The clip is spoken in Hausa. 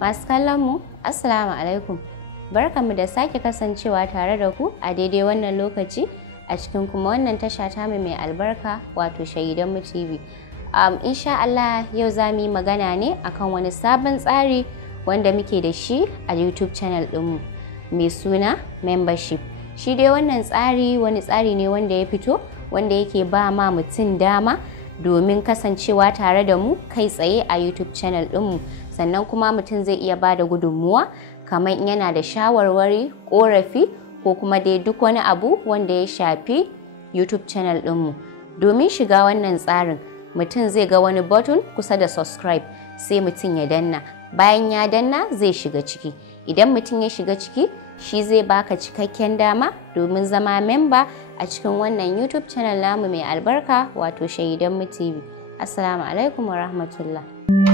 Masu kallon mu, Assalamu alaikum. Barkanmu da sake kasancewa tare da ku a daidai wannan lokaci a cikin kuma wannan tasha tamu mai albarka wato Shahidanmu TV. Insha Allah yau za mu yi magana ne akan wani sabon tsari wanda muke da shi a YouTube channel ɗinmu mai suna membership. Shi dai wannan tsari wani tsari ne wanda ya fito wanda yake ba ma mutum dama domin kasancewa tare da mu kai tsaye a YouTube channel ɗinmu. Sannan kuma mutum zai iya ba da gudunmuwa kamar yana da shawarwari, ƙorafi ko kuma dai duk wani abu wanda ya shafi YouTube channel ɗinmu. Domin shiga wannan tsarin mutum zai ga wani button kusa da subscribe sai mutum ya danna. Bayan ya danna zai shiga ciki. Idan mutum ya shiga ciki shi zai baka cikakken dama domin zama memba a cikin wannan YouTube channel namu mai albarka wato Shahidanmu TV. Assalamu alaikum wa rahmatullah.